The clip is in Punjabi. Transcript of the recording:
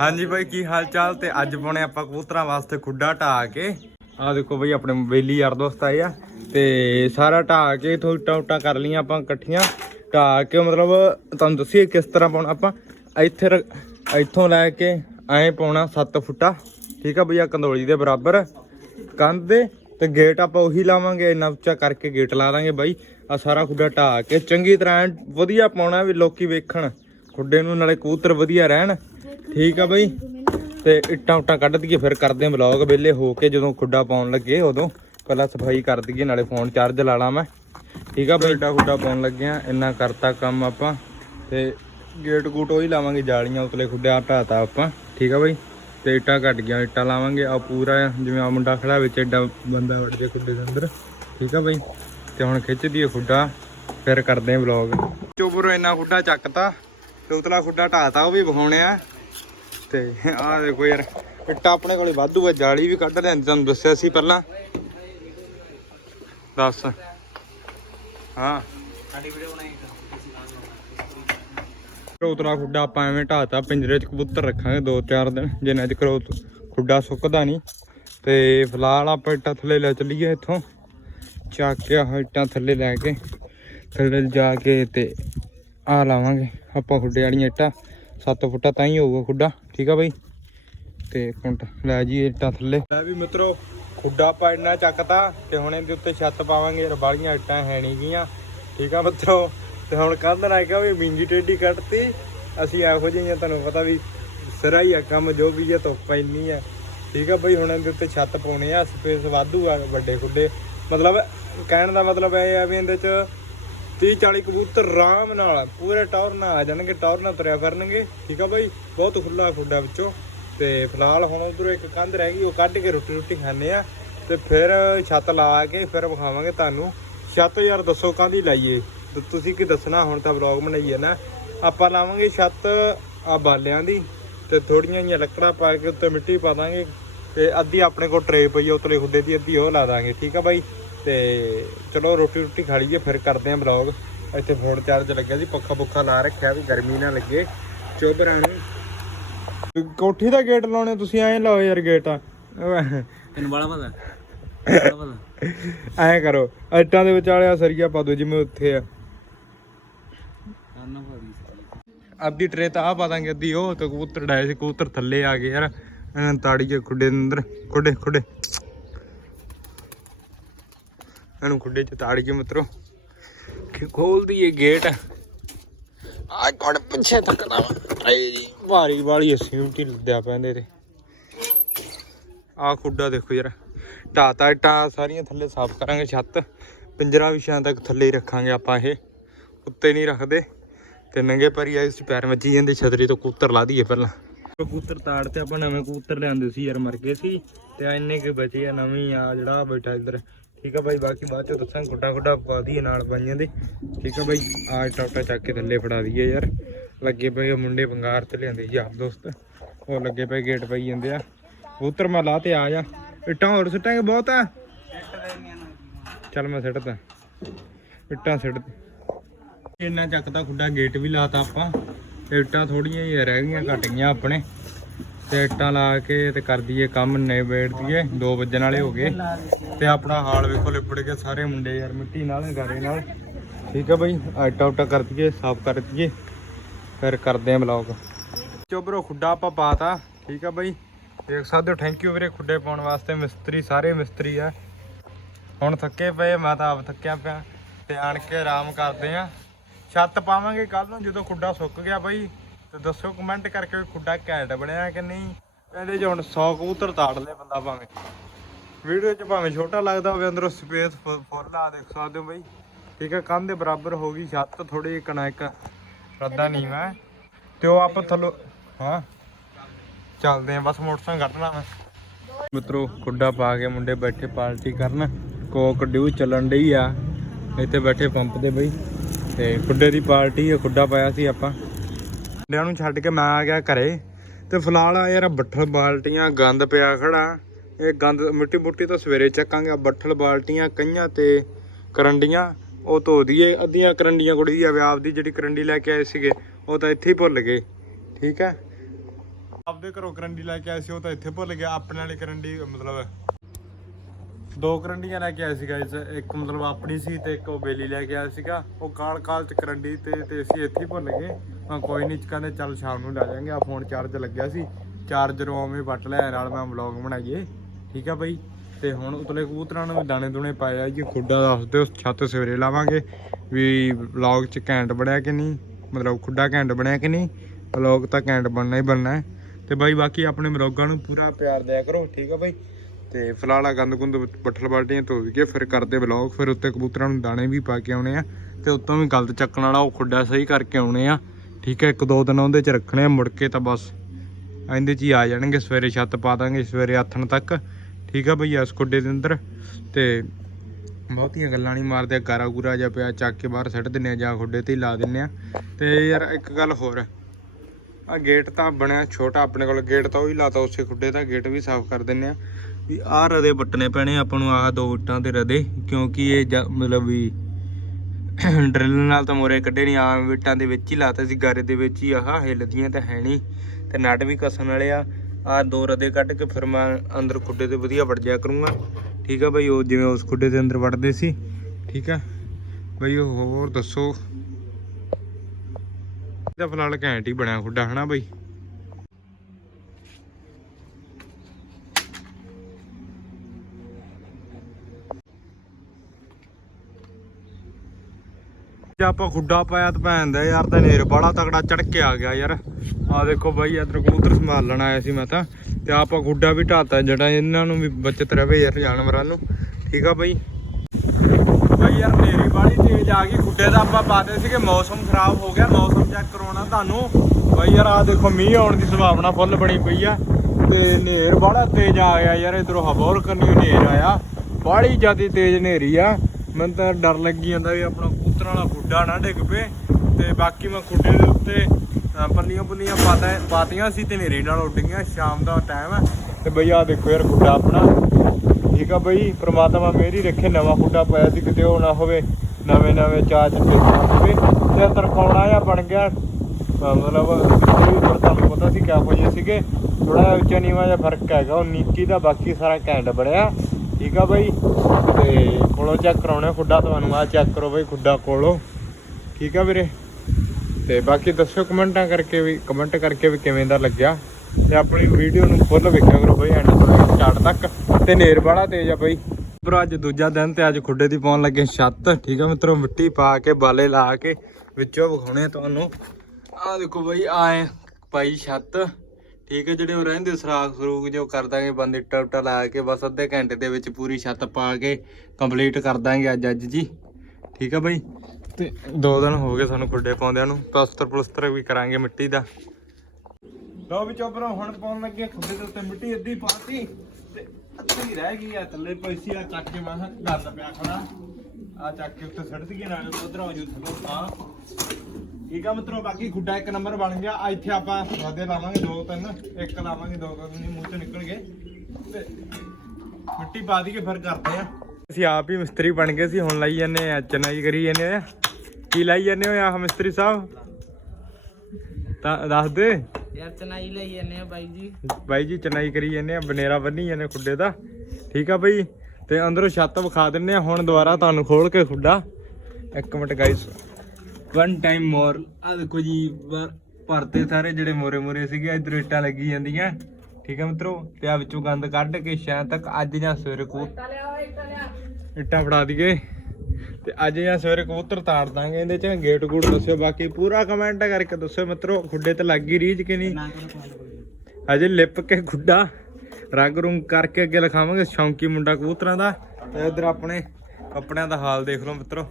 ਹਾਂਜੀ ਬਾਈ, ਕੀ ਹਾਲ ਚਾਲ ਤੇ ਅੱਜ ਪਾਉਣੇ ਆਪਾਂ ਕਬੂਤਰਾਂ ਵਾਸਤੇ ਖੁੱਡਾ ਢਾ ਕੇ। ਆ ਦੇਖੋ ਬਈ, ਆਪਣੇ ਬੇਲੀ ਯਾਰ ਦੋਸਤ ਆਏ ਆ। ਤੇ ਸਾਰਾ ਢਾ ਕੇ ਥੋੜੀ ਟਾਉਟਾ ਕਰ ਲਈਆਂ ਆਪਾਂ ਇਕੱਠੀਆਂ। ਢਾ ਕੇ ਮਤਲਬ ਤੁਹਾਨੂੰ ਦੱਸੀਏ ਕਿਸ ਤਰ੍ਹਾਂ ਪਾਉਣਾ ਆਪਾਂ। ਇੱਥੇ ਰ- ਇੱਥੋਂ ਲੈ ਕੇ ਐਂ ਪਾਉਣਾ 7 ਫੁੱਟਾ। ਠੀਕ ਆ ਬਈ ਆ ਕੰਦੋਲੀ ਦੇ ਬਰਾਬਰ। ਕੰਧ ਦੇ ਤੇ ਗੇਟ ਆਪਾਂ ਉਹੀ ਲਾਵਾਂਗੇ, ਇੰਨਾ ਉੱਚਾ ਕਰਕੇ ਗੇਟ ਲਾ ਦਾਂਗੇ ਬਾਈ। ਆ ਸਾਰਾ ਖੁੱਡਾ ਢਾ ਕੇ ਚੰਗੀ ਤਰ੍ਹਾਂ ਵਧੀਆ ਪਾਉਣਾ ਵੀ ਲੋਕੀ ਵੇਖਣ। ਖੁੱਡੇ ਨੂੰ ਨਾਲੇ ਕਬੂਤਰ ਵਧੀਆ ਰਹਿਣ। ਠੀਕ ਆ ਬਾਈ। ਤੇ ਇੱਟਾਂ ਉੱਟਾਂ ਕੱਢ ਦਈਏ, ਫਿਰ ਕਰਦੇ ਆਂ ਵਲੌਗ ਵਿਹਲੇ ਹੋ ਕੇ ਜਦੋਂ ਖੁੱਡਾ ਪਾਉਣ ਲੱਗੇ, ਉਦੋਂ ਪਹਿਲਾਂ ਸਫ਼ਾਈ ਕਰ ਦਈਏ, ਨਾਲੇ ਫੋਨ ਚਾਰਜ ਲਾ ਲਾਂ ਮੈਂ। ਠੀਕ ਆ ਬਾਈ। ਇੱਟਾਂ ਖੁੱਡਾ ਪਾਉਣ ਲੱਗੇ ਆ, ਇੰਨਾ ਕਰਤਾ ਕੰਮ ਆਪਾਂ। ਤੇ ਗੇਟ ਗੂਟ ਉਹੀ ਲਾਵਾਂਗੇ, ਜਾਲੀਆਂ, ਉਤਲੇ ਖੁੱਡਿਆ ਢਾਤਾ ਆਪਾਂ। ਠੀਕ ਆ ਬਾਈ। ਤੇ ਇੱਟਾਂ ਘੱਟ ਗਿਆ ਇੱਟਾਂ ਲਾਵਾਂਗੇ। ਆ ਪੂਰਾ ਜਿਵੇਂ ਆ ਮੁੰਡਾ ਖੜਾ ਵਿੱਚ ਐਡਾ ਬੰਦਾ ਵੜ ਜੇ ਖੁੱਡੇ ਦੇ ਅੰਦਰ। ਠੀਕ ਆ ਬਾਈ। ਤੇ ਹੁਣ ਖਿੱਚ ਦਈਏ ਖੁੱਡਾ, ਫਿਰ ਕਰਦੇ ਆਂ ਵਲੌਗ ਚੋਬਰੋ ਇੰਨਾ ਖੁੱਡਾ ਚੱਕਤਾ। ਤੇ ਉਤਲਾ ਖੁੱਡਾ ਢਾਤਾ ਉਹ ਵੀ ਵਿਖਾਉਣੇ ਆ। ਤੇ ਆਹ ਦੇਖੋ ਯਾਰ, ਇੱਟਾਂ ਆਪਣੇ ਕੋਲੇ ਵਾਧੂ ਹੈ ਜਾਲੀ ਵੀ ਕੱਢ ਲੈਂਦੀ ਤੁਹਾਨੂੰ ਦੱਸਿਆ ਸੀ ਪਹਿਲਾਂ। ਦੱਸ। ਹਾਂ। ਉਤਲਾ ਖੁੱਡਾ ਆਪਾਂ ਐਵੇਂ ਢਾਤਾ, ਪਿੰਜਰੇ 'ਚ ਕਬੂਤਰ ਰੱਖਾਂਗੇ ਦੋ ਚਾਰ ਦਿਨ, ਜਿੰਨਾ ਚ ਕਰੋਤ ਖੁੱਡਾ ਸੁੱਕਦਾ ਨਹੀਂ ਤੇ ਫਿਲਹਾਲ ਆਪਾਂ ਇੱਟਾਂ ਥੱਲੇ ਲੈ ਚੱਲੀਏ ਇੱਥੋਂ। ਚੱਕ ਕੇ ਆਹ ਇੱਟਾਂ ਥੱਲੇ ਲੈ ਕੇ, ਥੱਲੇ ਜਾ ਕੇ ਤੇ ਆ ਲਾਵਾਂਗੇ ਆਪਾਂ ਖੁੱਡੇ ਵਾਲੀਆਂ ਇੱਟਾਂ। 7 ਫੁੱਟਾ ਤਾਂ ਹੀ ਹੋਊਗਾ ਖੁੱਡਾ, ਠੀਕ ਆ ਬਾਈ? ਤੇ ਇੱਕ ਲੈ ਜੀ ਇੱਟਾਂ ਥੱਲੇ। ਲੈ ਵੀ ਮਿੱਤਰੋ, ਖੁੱਡਾ ਆਪਾਂ ਇੰਨਾ ਚੱਕਤਾ ਤੇ ਹੁਣ ਇਹਦੇ ਉੱਤੇ ਛੱਤ ਪਾਵਾਂਗੇ ਰਬਾਲੀਆਂ ਇੱਟਾਂ ਹੈ ਨਹੀਂ ਗੀਆਂ। ਠੀਕ ਆ ਮਿੱਤਰੋ, ਤੇ ਹੁਣ ਕੱਲ ਨਾ ਕਿਹਾ ਵੀ ਮਿੰਗੀ ਟੇਢੀ ਕੱਟਤੀ ਅਸੀਂ ਇਹੋ ਜਿਹੀਆਂ ਤੁਹਾਨੂੰ ਪਤਾ ਵੀ ਸਿਰਾ ਹੀ ਆ ਕੰਮ, ਜੋ ਵੀ ਹੈ ਧੁੱਪ ਇੰਨੀ ਆ। ਠੀਕ ਆ ਬਈ, ਹੁਣ ਇਹਦੇ ਉੱਤੇ ਛੱਤ ਪਾਉਣੇ ਆ, ਸਪੇਸ ਵਾਧੂ ਆ ਵੱਡੇ ਖੁੱਡੇ। ਮਤਲਬ ਕਹਿਣ ਦਾ ਮਤਲਬ ਇਹ ਆ ਵੀ ਇਹਦੇ ਚ 30 40 ਕਬੂਤਰ ਆਰਾਮ ਨਾਲ, ਪੂਰੇ ਟੌਰ ਨਾਲ ਆ ਜਾਣਗੇ, ਟੌਰ ਨਾਲ ਤੁਰਿਆ ਫਿਰਨਗੇ। ਠੀਕ ਆ ਬਾਈ? ਬਹੁਤ ਖੁੱਲਾ ਖੁੱਡਾ ਵਿੱਚੋਂ। ਤੇ ਫਿਲਹਾਲ ਹੁਣ ਉਧਰੋਂ ਇੱਕ ਕੰਧ ਰਹਿ ਗਈ, ਉਹ ਕੱਢ ਕੇ ਰੋਟੀ ਰੋਟੀ ਖਾਣੇ ਆ। ਤੇ ਫਿਰ ਛੱਤ ਲਾ ਕੇ ਫਿਰ ਵਿਖਾਵਾਂਗੇ ਤੁਹਾਨੂੰ। ਛੱਤ ਯਾਰ ਦੱਸੋ ਕਾਹਦੀ ਲਾਈਏ? ਤੁਸੀਂ ਕੀ ਦੱਸਣਾ? ਹੁਣ ਤਾਂ ਵਲੌਗ ਬਣਾਈਏ ਨਾ। ਆਪਾਂ ਲਾਵਾਂਗੇ ਛੱਤ ਆ ਬਾਲਿਆਂ ਦੀ ਤੇ ਥੋੜੀਆਂ ਜਿਹੀਆਂ ਲੱਕੜਾਂ ਪਾ ਕੇ ਉੱਤੇ ਮਿੱਟੀ ਪਾ ਦਾਂਗੇ। ਤੇ ਅੱਧੀ ਆਪਣੇ ਕੋਲ ਟਰੇ ਪਈ ਆ, ਉਤਲੇ ਖੁੱਡੇ ਦੀ, ਅੱਧੀ ਉਹ ਲਾ ਦਾਂਗੇ। ਠੀਕ ਆ ਬਾਈ? ਤੇ ਚਲੋ ਰੋਟੀ ਰੋਟੀ ਖਾ ਲਈਏ ਫਿਰ ਕਰਦੇ ਆਂ ਵਲੌਗ ਇੱਥੇ ਫੋਨ ਚਾਰਜ ਲੱਗਿਆ ਸੀ ਪੱਖਾ ਪੁੱਖਾ ਲਾ ਰੱਖਿਆ ਵੀ ਗਰਮੀ ਨਾ ਲੱਗੇ। ਚੋਬਰਾਂ ਨੂੰ ਕੋਠੀ ਦਾ ਗੇਟ ਲਾਉਣੇ ਤੁਸੀਂ ਐਂ ਲਾਓ ਯਾਰ ਗੇਟ ਆ। ਤੈਨੂੰ ਬੜਾ ਪਤਾ? ਬੜਾ ਪਤਾ? ਐਂ ਕਰੋ ਇੱਟਾਂ ਦੇ ਵਿਚਾਲੇ ਆ ਸਰੀਆ ਪਾ ਦਿਓ ਜਿਵੇਂ ਉੱਥੇ ਆ। ਅੱਧੀ ਟਰੇ ਤਾਂ ਆ ਪਾ ਦਾਂਗੇ ਅੱਧੀ ਉਹ ਤੇ ਕਬੂਤਰ ਡਾਏ ਸੀ ਕਬੂਤਰ ਥੱਲੇ ਆ ਗਏ ਯਾਰ। ਤਾੜੀਏ ਖੁੱਡੇ ਅੰਦਰ। ਖੁੱਡੇ ਖੁੱਡੇ। ਇਹਨੂੰ ਖੁੱਡੇ ਚ ਤਾੜੀਏ ਮਿੱਤਰੋ, ਕਿ ਖੋਲ ਦਈਏ ਗੇਟ ਆ ਕੋਣ ਪਿੱਛੇ ਤੱਕਦਾ ਆਏ ਜੀ ਭਾਰੀ ਵਾਲੀ ਸਿਮਟੀ ਲੱਦਿਆ ਪੈਂਦੇ ਤੇ। ਆ ਖੁੱਡਾ ਦੇਖੋ ਯਾਰ, ਢਾਤਾ ਇੱਟਾਂ ਸਾਰੀਆਂ ਥੱਲੇ ਸਾਫ਼ ਕਰਾਂਗੇ ਛੱਤ। ਪਿੰਜਰਾ ਵਿਸ਼ਿਆਂ ਤੱਕ ਥੱਲੇ ਹੀ ਰੱਖਾਂਗੇ ਆਪਾਂ ਇਹ। ਉੱਤੇ ਨਹੀਂ ਰੱਖਦੇ, ਤੇ ਨੰਗੇ ਪਰੀ ਆਏ ਸੀ, ਪੈਰ ਵੱਜੀ ਜਾਂਦੇ, ਛਤਰੀ ਤੋਂ ਕੂਤਰ ਲਾ ਦਈਏ ਪਹਿਲਾਂ। ਕਬੂਤਰ ਤਾੜ ਤੇ ਆਪਾਂ ਨਵੇਂ ਕਬੂਤਰ ਲਿਆਂਦੇ ਸੀ ਯਾਰ, ਮਰ ਗਏ ਸੀ। ਤੇ ਆ ਇੰਨੇ ਕੇ ਬਚੇ ਆ, ਨਵੀਂ ਆ, ਜਿਹੜਾ ਬੈਠਾ ਇੱਧਰ। ਠੀਕ ਆ ਬਾਈ, ਬਾਕੀ ਬਾਅਦ ਚ ਦੱਸਾਂ ਗੁੱਡਾ ਗੁੱਡਾ ਪਾ ਦਈਏ ਨਾਲ ਪਾਈਆਂ ਦੇ। ਠੀਕ ਆ ਬਾਈ ਆ ਟਾਟਾ ਚੱਕ ਕੇ ਥੱਲੇ ਫੜਾ ਦਈਏ ਯਾਰ। ਲੱਗੇ ਪਏ ਮੁੰਡੇ ਬੰਗਾਰ ਤੇ ਲਿਆਂਦੇ ਯਾਰ ਦੋਸਤ। ਉਹ ਲੱਗੇ ਪਏ ਗੇਟ ਪਾਈ ਜਾਂਦੇ ਆ। ਕਬੂਤਰ ਮੈਂ ਲਾ ਤੇ ਆ ਜਾ। ਇੱਟਾਂ ਹੋਰ ਸੁੱਟਾਂਗੇ ਬਹੁਤ ਆ। ਚੱਲ ਮੈਂ ਸਿੱਟਦਾ। ਇੱਟਾਂ ਸਿੱਟ ਇੰਨਾ ਚੱਕਦਾ ਖੁੱਡਾ ਗੇਟ ਵੀ ਲਾਤਾ ਆਪਾਂ। ਇੱਟਾਂ ਥੋੜੀਆਂ ਹੀ ਰਹਿ ਗਈਆਂ, ਘਟ ਗਈਆਂ ਆਪਣੇ। ਤੇ ਇੱਟਾਂ ਲਾ ਕੇ ਤੇ ਕਰ ਦਈਏ ਕੰਮ ਨਿਬੇੜ ਦਈਏ 2 ਵਜਣ ਵਾਲੇ ਹੋ ਗਏ। ਤੇ ਆਪਣਾ ਹਾਲ ਵੇਖੋ, ਲਿਪੜ ਕੇ ਸਾਰੇ ਮੁੰਡੇ ਯਾਰ, ਮਿੱਟੀ ਨਾਲ, ਗਾਰੇ ਨਾਲ। ਠੀਕ ਆ ਬਈ ਆਟਾ ਉਟਾ ਕਰ ਦਈਏ, ਸਾਫ਼ ਕਰ ਦਈਏ, ਫਿਰ ਕਰਦੇ ਆਂ ਬਲੌਗ ਚੋਬਰੋ ਖੁੱਡਾ ਆਪਾਂ ਪਾਤਾ, ਠੀਕ ਆ ਬਈ। ਦੇਖ ਸਕਦੇ ਹੋ ਥੈਂਕ ਯੂ ਵੀਰੇ, ਖੁੱਡੇ ਪਾਉਣ ਵਾਸਤੇ ਮਿਸਤਰੀ, ਸਾਰੇ ਮਿਸਤਰੀ ਆ। ਹੁਣ ਥੱਕੇ ਪਏ, ਮੈਂ ਤਾਂ ਆਪ ਥੱਕਿਆ ਪਿਆ। ਤੇ ਆਣ ਕੇ ਆਰਾਮ ਕਰਦੇ ਆ। ਛੱਤ ਪਾਵਾਂਗੇ ਕੱਲ ਨੂੰ, ਜਦੋਂ ਖੁੱਡਾ ਸੁੱਕ ਗਿਆ ਬਈ। ਤੇ ਦੱਸੋ ਕਮੈਂਟ ਕਰਕੇ ਵੀ ਖੁੱਡਾ ਘੈਂਟ ਬਣਿਆ ਕਿ ਨਹੀਂ। ਇਹਦੇ 'ਚ ਹੁਣ 100 ਕਬੂਤਰ ਤਾੜ ਲੈ ਬੰਦਾ ਭਾਵੇਂ। ਵੀਡੀਓ 'ਚ ਭਾਵੇਂ ਛੋਟਾ ਲੱਗਦਾ ਹੋਵੇ ਅੰਦਰੋਂ ਸਪੇਸ ਫੁੱਲ ਆ ਦੇਖ ਸਕਦੇ ਹੋ ਬਾਈ। ਠੀਕ ਹੈ ਕੰਧ ਦੇ ਬਰਾਬਰ ਹੋ ਗਈ ਛੱਤ ਥੋੜੀ ਕਣਾ ਇੱਕ ਰੱਦਾ ਨਹੀਂ ਮੈਂ ਤੇ ਉਹ ਆਪਾਂ ਥੱਲੋਂ ਹਾਂ। ਚੱਲਦੇ ਆ ਬਸ ਮੋਟਰਸਾਈਕਲ ਕੱਢਣਾ ਮੈਂ। ਮਿੱਤਰੋ ਖੁੱਡਾ ਪਾ ਕੇ ਮੁੰਡੇ ਬੈਠੇ ਪਾਰਟੀ ਕਰਨ। ਕੋਕ ਡਿਊ ਚੱਲਣ ਡਈ ਆ। ਇੱਥੇ ਬੈਠੇ ਪੰਪ ਦੇ ਬਈ। ਤੇ ਖੁੱਡੇ ਦੀ ਪਾਰਟੀ ਆ ਖੁੱਡਾ ਪਾਇਆ ਸੀ ਆਪਾਂ। ਮੁੰਡਿਆਂ ਨੂੰ ਛੱਡ ਕੇ ਮੈਂ ਆ ਗਿਆ ਘਰੇ ਤੇ ਫਿਲਹਾਲ ਆ ਯਾਰ ਬੱਠਲ ਬਾਲਟੀਆਂ ਗੰਦ ਪਿਆ ਖੜਾ। ਇਹ ਗੰਦ ਮਿੱਟੀ ਮੁੱਟੀ ਤਾਂ ਸਵੇਰੇ ਚੱਕਾਂਗੇ। ਬੱਠਲ ਬਾਲਟੀਆਂ, ਕਈਆਂ ਤੇ ਕਰੰਡੀਆਂ, ਉਹ ਧੋ ਦਈਏ। ਅੱਧੀਆਂ ਕਰੰਡੀਆਂ ਕੁੜੀ ਆ ਆਪਦੀ ਜਿਹੜੀ ਕਰੰਡੀ ਲੈ ਕੇ ਆਏ ਸੀਗੇ, ਉਹ ਤਾਂ ਇੱਥੇ ਹੀ ਭੁੱਲ ਗਏ। ਠੀਕ ਹੈ? ਆਪਦੇ ਘਰੋਂ ਕਰੰਡੀ ਲੈ ਕੇ ਆਏ ਸੀ, ਉਹ ਤਾਂ ਇੱਥੇ ਭੁੱਲ ਗਿਆ ਆਪਣੇ ਵਾਲੀ ਕਰੰਡੀ, ਮਤਲਬ ਦੋ ਕਰੰਡੀਆਂ ਲੈ ਕੇ ਆਏ ਸੀ ਗਾਇਸ ਇੱਕ ਮਤਲਬ ਆਪਣੀ ਸੀ ਤੇ ਇੱਕ ਉਹ ਬੇਲੀ ਲੈ ਕੇ ਆਇਆ ਸੀਗਾ। ਉਹ ਕਾਲ ਕਾਲ ਚ ਕਰੰਡੀ ਤੇ ਤੇ ਅਸੀਂ ਇੱਥੇ ਹੀ ਭੁੱਲ ਗਏ। ਹਾਂ, ਕੋਈ ਨਹੀਂ ਕਹਿੰਦੇ ਚੱਲ ਸ਼ਾਮ ਨੂੰ ਲੈ ਜਾਾਂਗੇ। ਆ ਫੋਨ ਚਾਰਜ ਲੱਗਿਆ ਸੀ। ਚਾਰਜਰੋਂ ਉਵੇਂ ਵੱਟ ਲਿਆ, ਨਾਲ ਮੈਂ ਵਲੌਗ ਬਣਾਈਏ। ਠੀਕ ਆ ਬਾਈ? ਤੇ ਹੁਣ ਉਤਲੇ ਕਬੂਤਰਾਂ ਨੂੰ ਵੀ ਦਾਣੇ ਦੁਣੇ ਪਾਏ ਆ ਜੀ। ਖੁੱਡਾ ਦੱਸ ਦਿਓ ਛੱਤ ਸਵੇਰੇ ਲਾਵਾਂਗੇ ਵੀ ਵਲੌਗ ਚ ਘੈਂਟ ਬਣਿਆ ਕਿ ਨਹੀਂ? ਮਤਲਬ ਖੁੱਡਾ ਘੈਂਟ ਬਣਿਆ ਕਿ ਨਹੀਂ? ਵਲੌਗ ਤਾਂ ਘੈਂਟ ਬਣਨਾ ਹੀ ਬਣਨਾ ਹੈ। ਤੇ ਬਾਈ ਬਾਕੀ ਆਪਣੇ ਵਲੌਗਾਂ ਨੂੰ ਪੂਰਾ ਪਿਆਰ ਦਿਆ ਕਰੋ, ਠੀਕ ਆ ਬਾਈ? ਤੇ ਫਿਲਹਾਲ ਆ ਗੰਦ ਗੁੰਦ ਬੱਠਲ ਬਾਲਟੀਆਂ ਧੋ ਕੇ ਫਿਰ ਕਰਦੇ ਵਲੌਗ ਫਿਰ ਉੱਤੇ ਕਬੂਤਰਾਂ ਨੂੰ ਦਾਣੇ ਵੀ ਪਾ ਕੇ ਆਉਣੇ ਆ। ਤੇ ਉੱਤੋਂ ਵੀ ਗਲਤ ਚੱਕਣ ਵਾਲਾ ਉਹ ਖੁੱਡਾ ਸਹੀ ਕਰਕੇ ਆਉਣੇ ਆ। ਠੀਕ ਹੈ, ਇੱਕ ਦੋ ਦਿਨ ਉਹਦੇ ਚ ਰੱਖਣੇ ਆ, ਮੁੜ ਕੇ ਤਾਂ ਬਸ ਇਹਦੇ ਚ ਹੀ ਆ ਜਾਣਗੇ, ਸਵੇਰੇ ਛੱਤ ਪਾ ਦਾਂਗੇ, ਸਵੇਰੇ ਆਥਣ ਤੱਕ। ਠੀਕ ਆ ਬਈ ਇਸ ਖੁੱਡੇ ਦੇ ਅੰਦਰ। ਤੇ ਬਹੁਤੀਆਂ ਗੱਲਾਂ ਨਹੀਂ ਮਾਰਦੇ, ਗਾਰਾ ਗੂਰਾ ਜਾਂ ਪਿਆ, ਚੱਕ ਕੇ ਬਾਹਰ ਸੱਟ ਦਿੰਨੇ ਆ, ਜਾਂ ਖੁੱਡੇ ਤੇ ਹੀ ਲਾ ਦਿੰਨੇ ਆ। ਤੇ ਯਾਰ ਇੱਕ ਗੱਲ ਹੋਰ ਆ ਗੇਟ ਤਾਂ ਬਣਿਆ ਛੋਟਾ ਆਪਣੇ ਕੋਲ ਗੇਟ ਤਾਂ ਉਹ ਹੀ ਲਾਤਾ ਉਸੇ ਖੁੱਡੇ ਦਾ ਗੇਟ ਵੀ ਸਾਫ਼ ਕਰ ਦਿੰਨੇ ਆ। ਵੀ ਆਹ ਰਦੇ ਵੱਟਣੇ ਪੈਣੇ ਆਪਾਂ ਨੂੰ, ਆਹ ਦੋ ਇੱਟਾਂ ਦੇ ਰਦੇ, ਕਿਉਂਕਿ ਇਹ ਜ- ਮਤਲਬ ਵੀ ਡਰਿਲ ਨਾਲ ਤਾਂ ਮੋਰੇ ਕੱਢੇ ਨਹੀਂ ਆਮ ਇੱਟਾਂ ਦੇ ਵਿੱਚ ਹੀ ਲਾਤਾ ਸੀ, ਗਾਰੇ ਦੇ ਵਿੱਚ ਹੀ, ਆਹ ਹਿੱਲਦੀਆਂ ਤਾਂ ਹੈ ਨਹੀਂ ਤੇ ਨਟ ਵੀ ਕਸਣ ਵਾਲੇ ਆ। ਆ ਦੋ ਰਦੇ ਕੱਢ ਕੇ ਫਿਰ ਮੈਂ ਅੰਦਰ ਖੁੱਡੇ ਤੇ ਵਧੀਆ ਵੜ ਜਾਇਆ ਕਰੂੰਗਾ। ਠੀਕ ਆ ਬਈ, ਉਹ ਜਿਵੇਂ ਉਸ ਖੁੱਡੇ ਦੇ ਅੰਦਰ ਵੜਦੇ ਸੀ। ਠੀਕ ਆ। ਬਈ, ਉਹ ਹੋਰ ਦੱਸੋ। ਇਹਦਾ ਫਿਲਹਾਲ ਘੈਂਟ ਹੀ ਬਣਿਆ ਖੁੱਡਾ, ਹਨਾ ਬਈ? ਜੇ ਆਪਾਂ ਖੁੱਡਾ ਪਾਇਆ ਤਾਂ ਭੈਣ ਦਾ ਯਾਰ ਤਾਂ ਨੇਰ ਬੜਾ ਤਕੜਾ ਚੜ ਕੇ ਆ ਗਿਆ ਯਾਰ। ਆ ਦੇਖੋ ਬਾਈ, ਇਧਰ ਕਬੂਤਰ ਸੰਭਾਲਣ ਆਇਆ ਸੀ ਮੈਂ ਤਾਂ। ਤੇ ਆਪਾਂ ਗੁੱਡਾ ਵੀ ਢਾਤਾ ਜਿਹੜਾ ਇਹਨਾਂ ਨੂੰ ਵੀ ਬਚਤ ਰਵੇ ਯਾਰ ਜਾਨਵਰਾਂ ਨੂੰ। ਠੀਕ ਆ ਬਾਈ? ਬਾਈ ਯਾਰ, ਨੇਰੀ ਬਾੜੀ ਤੇਜ਼ ਆ ਗਈ। ਖੁੱਡੇ ਦਾ ਆਪਾਂ ਪਾਤੇ ਸੀਗੇ, ਮੌਸਮ ਖਰਾਬ ਹੋ ਗਿਆ। ਮੌਸਮ ਚੈੱਕ ਕਰਾਉਣਾ ਤੁਹਾਨੂੰ। ਬਾਈ ਯਾਰ ਆ ਦੇਖੋ, ਮੀਂਹ ਆਉਣ ਦੀ ਸੰਭਾਵਨਾ ਫੁੱਲ ਬਣੀ ਪਈ ਆ। ਤੇ ਨੇਰ ਬੜਾ ਤੇਜ਼ ਆ ਗਿਆ ਯਾਰ, ਇਧਰੋਂ ਹਵਾ ਕਰਨੀ ਨੇਰ ਆਇਆ। ਬਾੜੀ ਜਿਆਦੀ ਤੇਜ਼ ਨੇਰੀ ਆ। ਮੈਨੂੰ ਤਾਂ ਡਰ ਲੱਗੀ ਜਾਂਦਾ ਵੀ ਆਪਣਾ ਕਬੂਤਰਾਂ ਵਾਲਾ ਖੁੱਡਾ ਨਾ ਡਿੱਗ ਪਏ ਤੇ ਬਾਕੀ ਮੈਂ ਖੁੱਡੇ ਦੇ ਉੱਤੇ ਅ, ਪੱਲੀਆਂ ਪੁੱਲੀਆਂ ਪਾਤਾ ਪਾਤੀਆਂ ਸੀ ਤੇ ਨੇਰੀ ਨਾਲ ਉੱਡ ਗਈਆਂ ਸ਼ਾਮ ਦਾ ਟਾਈਮ ਹੈ ਤੇ ਬਈ ਆ ਦੇਖੋ ਯਾਰ ਗੁੱਡਾ ਆਪਣਾ। ਠੀਕ ਆ ਬਈ ਪ੍ਰਮਾਤਮਾ ਮੇਰੀ ਰੱਖੇ ਨਵਾਂ ਗੁੱਡਾ ਪਾਇਆ ਸੀ ਕਿਤੇ ਉਹ ਨਾ ਹੋਵੇ ਨਵੇਂ ਨਵੇਂ ਚਾਹ ਚਿੱਟੇ ਹੋਵੇ। ਤੇ ਤਰਖਾਉਣਾ ਜਿਹਾ ਬਣ ਗਿਆ। ਮਤਲਬ ਵੀ ਉੱਪਰ ਤੁਹਾਨੂੰ ਪਤਾ ਸੀ ਕਿਆ ਕੁਝ ਸੀਗੇ। ਥੋੜਾ ਜਿਹਾ ਉੱਚਾ ਨੀਵਾਂ ਜਿਹਾ ਫ਼ਰਕ ਹੈਗਾ ਉਹ ਨੀਕੀ ਦਾ ਬਾਕੀ ਸਾਰਾ ਘੈਂਟ ਬਣਿਆ। ਠੀਕ ਆ ਬਾਈ? ਤੇ ਕੋਲੋਂ ਚੈੱਕ ਕਰਾਉਣਾ ਖੁੱਡਾ, ਤੁਹਾਨੂੰ ਆ ਚੈੱਕ ਕਰੋ ਬਾਈ ਖੁੱਡਾ ਕੋਲੋਂ। ਠੀਕ ਆ ਵੀਰੇ? ਤੇ ਬਾਕੀ ਦੱਸਿਓ ਕਮੈਂਟਾਂ ਕਰਕੇ ਵੀ, ਕਮੈਂਟ ਕਰਕੇ ਵੀ ਕਿਵੇਂ ਦਾ ਲੱਗਿਆ। ਤੇ ਆਪਣੀ ਵੀਡੀਓ ਨੂੰ ਫੁੱਲ ਵੇਖਿਆ ਕਰੋ ਬਾਈ, ਐਂਡ ਤੋਂ ਸਟਾਰਟ ਤੱਕ। ਤੇ ਨੇਰ ਵਾਲਾ ਤੇਜ਼ ਆ ਬਾਈ। ਪਰ ਅੱਜ ਦੂਜਾ ਦਿਨ ਤੇ ਅੱਜ ਖੁੱਡੇ ਦੀ ਪਾਉਣ ਲੱਗੇ ਛੱਤ। ਠੀਕ ਆ ਮਿੱਤਰੋ, ਮਿੱਟੀ ਪਾ ਕੇ, ਬਾਲੇ ਲਾ ਕੇ ਵਿੱਚੋਂ ਵਿਖਾਉਣੇ ਤੁਹਾਨੂੰ। ਆਹ ਦੇਖੋ ਬਾਈ, ਆਏ ਪਾਈ ਛੱਤ। ਠੀਕ ਹੈ, ਜਿਹੜੇ ਉਹ ਰਹਿੰਦੇ ਸਰਾਖ ਸਰੂਕ ਜੋ ਕਰ ਦਾਂਗੇ, ਬੰਦ ਇੱਟਾ ਲਾ ਕੇ, ਬਸ ਅੱਧੇ ਘੰਟੇ ਦੇ ਵਿੱਚ ਪੂਰੀ ਛੱਤ ਪਾ ਕੇ ਕੰਪਲੀਟ ਕਰ ਦਾਂਗੇ ਅੱਜ ਅੱਜ ਜੀ। ਠੀਕ ਆ ਬਈ? ਤੇ ਦੋ ਦਿਨ ਹੋ ਗਏ ਸਾਨੂੰ ਖੁੱਡੇ ਪਾਉਂਦਿਆਂ ਨੂੰ, ਪਲਸਤਰ ਪਲਸਤਰ ਵੀ ਕਰਾਂਗੇ ਮਿੱਟੀ ਦਾ। ਲੋ ਵੀ ਚੋਪਰੋ, ਹੁਣ ਪਾਉਣ ਲੱਗੇ ਖੁੱਡੇ ਦੇ ਉੱਤੇ ਮਿੱਟੀ ਅੱਧੀ ਪਾਤੀ, ਤੇ ਅੱਧੀ ਰਹਿ ਗਈ ਆ ਥੱਲੇ ਪੈਸੀ ਆ ਚੱਕ ਕੇ ਮੈਂ ਗੰਦ ਪਿਆ ਖੜਾ। ਆ ਚੱਕ ਕੇ ਉੱਤੇ ਸੜ ਨਾਲ ਉਧਰ ਜੂ, ਥੱਲੋਂ ਤਾਂ। ਠੀਕ ਆ ਮਿੱਤਰੋ ਬਾਕੀ ਖੁੱਡਾ ਇੱਕ ਨੰਬਰ ਬਣ ਗਿਆ। ਆ ਇੱਥੇ ਆਪਾਂ ਵਾਦੇ ਲਾਵਾਂਗੇ ਦੋ ਤਿੰਨ ਇੱਕ ਲਾਵਾਂਗੇ ਦੋ ਤਿੰਨ ਮੂੰਹ ਚੋਂ ਨਿਕਲ ਗਏ ਤੇ ਮਿੱਟੀ ਪਾ ਦੀ ਕੇ ਫਿਰ ਕਰਦੇ ਆ। ਅਸੀਂ ਆਪ ਹੀ ਮਿਸਤਰੀ ਬਣ ਗਏ ਸੀ ਹੁਣ ਲਾਈ ਜਾਂਦੇ ਆ ਚਨਾਈ ਕਰੀ ਜਾਂਦੇ ਆ। ਕੀ ਲਾਈ ਜਾਂਦੇ ਹੋ ਆਹ ਮਿਸਤਰੀ ਸਾਹਿਬ? ਤਾਂ ਦੱਸ ਦੇ। ਯਾਰ ਚਨਾਈ ਲਈ ਜਾਂਦੇ ਆ ਬਾਈ ਜੀ। ਬਾਈ ਜੀ ਚਨਾਈ ਕਰੀ ਜਾਂਦੇ ਆ ਬਨੇਰਾ ਬੰਨੀ ਜਾਂਦੇ ਖੁੱਡੇ ਦਾ। ਠੀਕ ਆ ਬਈ ਤੇ ਅੰਦਰੋਂ ਛੱਤ ਵਿਖਾ ਦਿੰਨੇ ਆ ਹੁਣ ਦੁਬਾਰਾ ਤੁਹਾਨੂੰ ਖੋਲ ਕੇ ਖੁੱਡਾ। ਇੱਕ minute guys one time more ਆ ਦੇਖੋ ਜੀ ਭਰਤੇ ਸਾਰੇ ਜਿਹੜੇ ਮੋਰੇ ਮੋਰੇ ਸੀਗੇ ਇਧਰ ਇੱਟਾਂ ਲੱਗੀ ਜਾਂਦੀਆਂ। ਠੀਕ ਆ ਮਿੱਤਰੋ? ਤੇ ਆ ਵਿੱਚੋਂ ਗੰਦ ਕੱਢ ਕੇ ਸ਼ਾਇਦ ਤੱਕ ਅੱਜ ਜਾਂ ਸਵੇਰੇ ਕੋ ਇੱਟਾਂ ਫੜਾ ਦਈਏ। ਤੇ ਅੱਜ ਜਾਂ ਸਵੇਰੇ ਕਬੂਤਰ ਤਾੜ ਦਾਂਗੇ ਇਹਦੇ ਚ। ਗੇਟ ਗੂਟ ਦੱਸਿਓ ਬਾਕੀ ਪੂਰਾ ਕਮੈਂਟ ਕਰਕੇ ਦੱਸਿਓ ਮਿੱਤਰੋ ਖੁੱਡੇ ਤੇ ਲੱਗ ਗਈ ਰੀਝ ਕਿ ਨਹੀਂ? ਅਜੇ ਲਿਪ ਕੇ ਖੁੱਡਾ ਰੰਗ ਰੁੰਗ ਕਰਕੇ ਅੱਗੇ ਲਿਖਾਵਾਂਗੇ ਸ਼ੌਂਕੀ ਮੁੰਡਾ ਕਬੂਤਰਾਂ ਦਾ। ਤੇ ਇਧਰ ਆਪਣੇ ਕੱਪੜਿਆਂ ਦਾ ਹਾਲ ਦੇਖ ਲਓ ਮਿੱਤਰੋ।